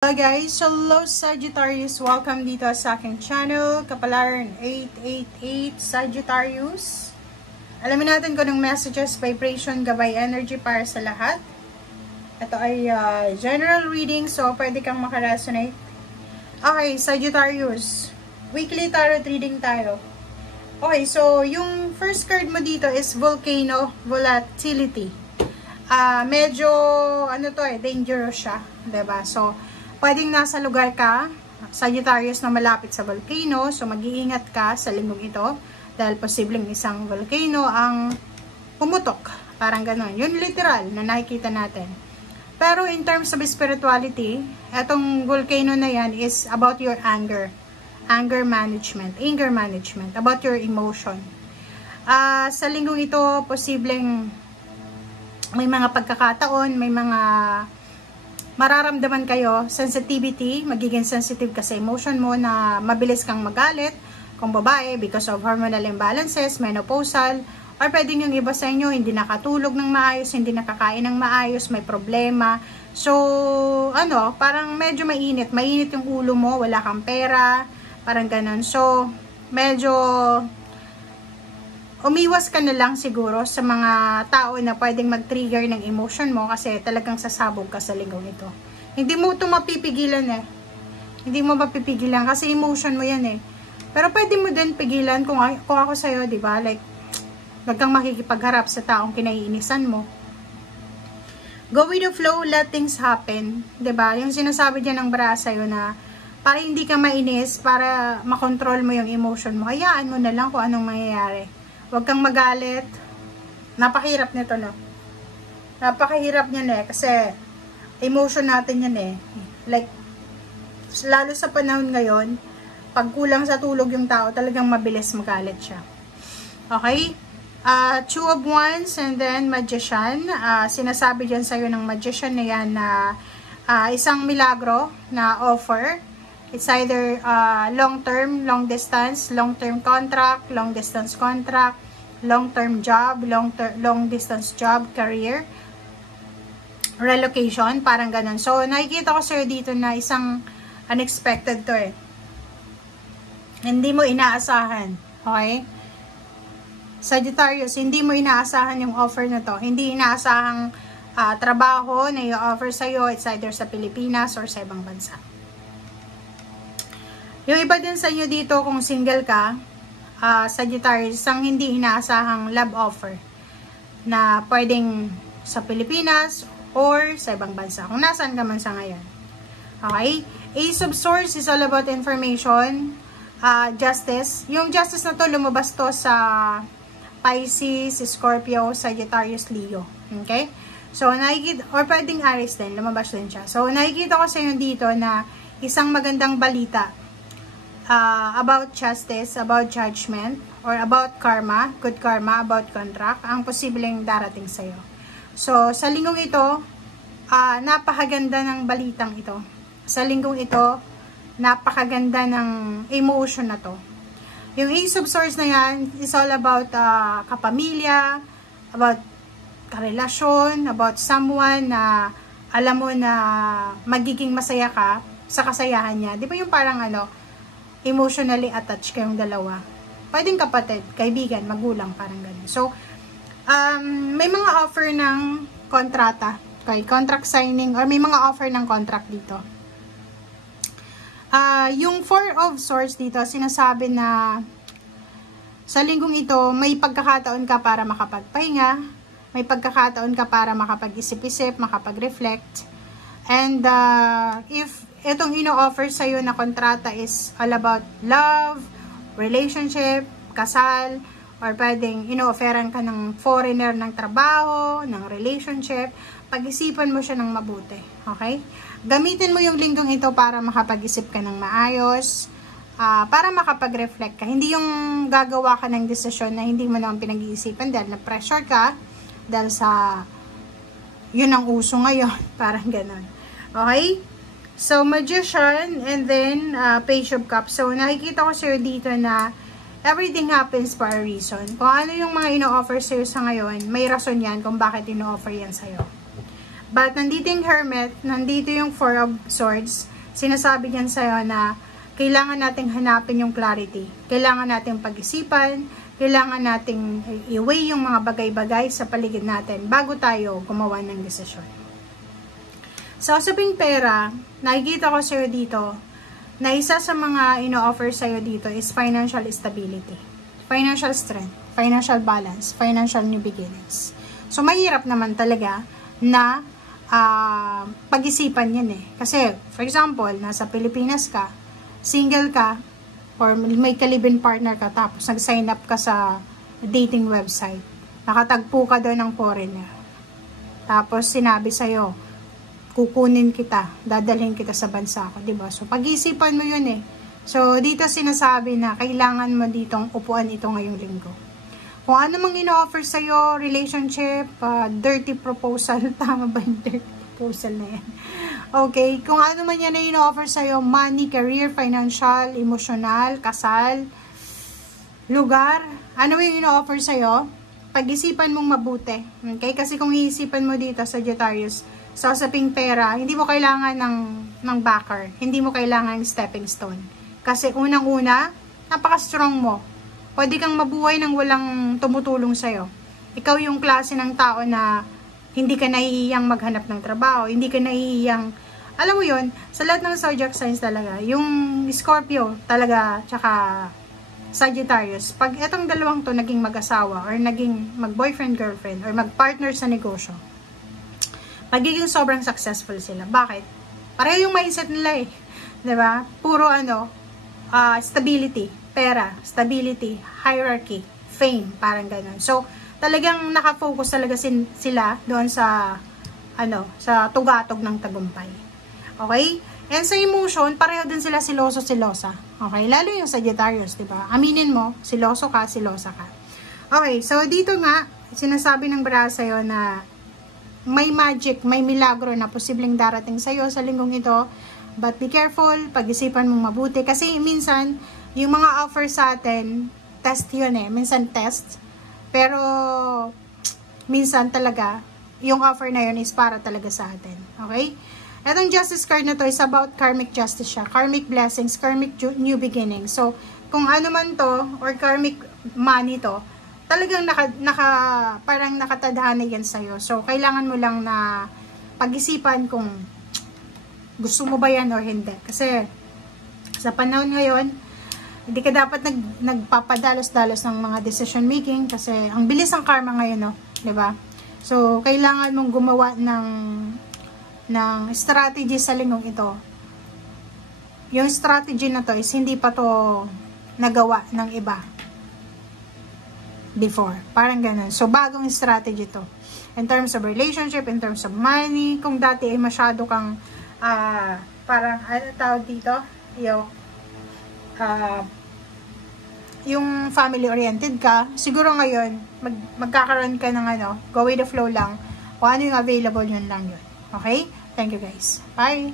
Hello guys! Hello Sagittarius! Welcome dito sa aking channel, Kapalaran 888 Sagittarius. Alamin natin kung anong messages, vibration, gabay, energy para sa lahat. Ito ay general reading, so pwede kang makaresonate. Okay, Sagittarius. Weekly tarot reading tayo. Okay, so yung first card mo dito is Volcano Volatility. Medyo, dangerous siya. Diba? So, pwedeng nasa lugar ka, Sagittarius, na malapit sa volcano. So, mag-iingat ka sa linggong ito. Dahil posibleng isang volcano ang pumutok. Parang ganon. Yun literal na nakikita natin. Pero in terms of spirituality, etong volcano na yan is about your anger. Anger management. About your emotion. Sa linggong ito, posibleng may mga pagkakataon, may mga mararamdaman kayo, sensitivity, magiging sensitive ka sa emotion mo na mabilis kang magalit, kung babae, because of hormonal imbalances, menopausal, or pwedeng yung iba sa inyo, hindi nakatulog ng maayos, hindi nakakain ng maayos, may problema. So, parang medyo mainit yung ulo mo, wala kang pera, parang ganun. So, medyo umiwas ka na lang siguro sa mga tao na pwedeng mag-trigger ng emotion mo kasi talagang sasabog ka sa linggong ito. Hindi mo ito mapipigilan Hindi mo mapipigilan kasi emotion mo yan Pero pwede mo din pigilan kung ako sa'yo, di ba? Like, wag kang makikipagharap sa taong kinaiinisan mo. Go with the flow, let things happen. Di ba? Yung sinasabi dyan ng bra sa'yo na para hindi ka mainis, para makontrol mo yung emotion mo, hayaan mo na lang kung anong mangyayari. Huwag kang magalit. Napakahirap nito, no? Napakahirap niyan kasi emotion natin yan Like, lalo sa panahon ngayon, pag kulang sa tulog yung tao, talagang mabilis magalit siya. Okay? Two of Wands and then Magician. Sinasabi dyan sa'yo ng Magician na yan na isang milagro na offer. It's either long-term, long-distance, long-term contract, long-distance contract, long-term job, long-distance job, career, relocation, parang ganun. So, nakikita ko sa'yo dito na isang unexpected to Hindi mo inaasahan. Okay? Sagittarius, hindi mo inaasahan yung offer na to. Hindi inaasahang trabaho na i-offer sa'yo. It's either sa Pilipinas or sa ibang bansa. Yung iba din sa inyo dito, kung single ka, Sagittarius, isang hindi inaasahang love offer na pwedeng sa Pilipinas or sa ibang bansa, kung nasaan ka man sa ngayon. Okay? Ace of Swords is all about information, justice. Yung justice na to, lumabas to sa Pisces, Scorpio, Sagittarius, Leo. Okay? So, nakikita, or pwedeng Aries din, lumabas din siya. So, nakikita ko sa inyo dito na isang magandang balita about justice, about judgment, or about karma, good karma, about contract, ang posibleng darating sa'yo. So, sa linggong ito, napakaganda ng balitang ito. Sa linggong ito, napakaganda ng emotion na to. Yung Ace of Swords na yan is all about kapamilya, about karelasyon, about someone na alam mo na magiging masaya ka sa kasayahan niya. Di ba yung parang emotionally attached kayong dalawa? Pwedeng kapatid, kaibigan, magulang, parang ganun. So, may mga offer ng kontrata, okay, contract signing, or may mga offer ng contract dito. Yung Four of Swords dito, sinasabi na sa linggong ito, may pagkakataon ka para makapagpahinga, may pagkakataon ka para makapag-isip-isip, makapag-reflect, and if itong ino-offer sa'yo na kontrata is all about love, relationship, kasal, or pwedeng ino-offeran ka ng foreigner ng trabaho, ng relationship, pag-isipan mo siya ng mabuti. Okay? Gamitin mo yung linggong ito para makapag-isip ka ng maayos, para makapag-reflect ka. Hindi yung gagawa ka ng desisyon na hindi mo naman pinag-iisipan dahil na-pressure ka, dahil sa yun ang uso ngayon. Parang ganon. Okay? So, Magician, and then, Page of Cups. So, nakikita ko sa'yo dito na everything happens for a reason. Kung ano yung mga ino-offer sa'yo sa ngayon, may rason yan kung bakit ino-offer yan sa'yo. But, nandito yung Hermit, nandito yung Four of Swords, sinasabi niyan sa'yo na kailangan nating hanapin yung clarity. Kailangan nating pag-isipan, kailangan nating i-weigh yung mga bagay-bagay sa paligid natin bago tayo gumawa ng desisyon. Sa usaping pera, nakikita ko sa'yo dito na isa sa mga ino-offer sa'yo dito is financial stability, financial strength, financial balance, financial new beginnings. So, mahirap naman talaga na pag-isipan yan eh. Kasi, for example, nasa Pilipinas ka, single ka, or may ka-live-in partner ka, tapos nag-sign up ka sa dating website. Nakatagpo ka doon ng foreigner. Tapos sinabi sa'yo, kukunin kita, dadalhin kita sa bansa ko, diba? So, pag-isipan mo yun eh. So, dito sinasabi na kailangan mo ditong upuan ito ngayong linggo. Kung ano mang ino-offer sa'yo, relationship, dirty proposal, tama ba yung dirty proposal na yan? Okay, kung ano man yan na ino-offer sa'yo, money, career, financial, emotional, kasal, lugar, ano yung ino-offer sa'yo, pag-isipan mong mabuti. Okay, kasi kung iisipan mo dito, Sagittarius, sa usaping pera, hindi mo kailangan ng backer, hindi mo kailangan ng stepping stone. Kasi unang-una, napaka-strong mo. Pwede kang mabuhay ng walang tumutulong sa'yo. Ikaw yung klase ng tao na hindi ka nahihiyang maghanap ng trabaho, hindi ka nahihiyang, alam mo yun, sa lahat ng zodiac signs talaga, yung Scorpio talaga, tsaka Sagittarius, pag etong dalawang to naging mag-asawa, or naging mag-boyfriend, girlfriend, or mag-partner sa negosyo, magiging sobrang successful sila. Bakit? Pareho yung mindset nila eh. Diba? Puro stability, pera, stability, hierarchy, fame, parang ganun. So, talagang nakafocus talaga sila doon sa sa tugatog ng tagumpay. Okay? And sa emotion, pareho din sila siloso-silosa. Okay? Lalo yung Sagittarius, di ba? Aminin mo, siloso ka, silosa ka. Okay, so dito nga, sinasabi ng bara sa'yo na may magic, may milagro na posibleng darating sa'yo sa linggong ito. But be careful, pag-isipan mong mabuti. Kasi minsan, yung mga offer sa atin, test yun eh. Minsan test. Pero, minsan talaga, yung offer na yun is para talaga sa atin. Okay? Itong Justice card na to is about karmic justice siya. Karmic blessings, karmic new beginning. So, kung ano man to, or karmic money to, talagang parang nakatadhana yan sa'yo. So, kailangan mo lang na pag-isipan kung gusto mo ba yan or hindi. Kasi, sa panahon ngayon, hindi ka dapat nagpapadalos-dalos ng mga decision making kasi ang bilis ang karma ngayon, no? 'Di ba? So, kailangan mong gumawa ng strategy sa linggong ito. Yung strategy na to is hindi pa to nagawa ng iba before. Parang ganun. So, bagong strategy to. In terms of relationship, in terms of money, kung dati ay masyado kang parang, ano tawag dito? Yung family-oriented ka, siguro ngayon, magkakaroon ka ng go with the flow lang. Kung ano yung available, yun lang yun. Okay? Thank you guys. Bye!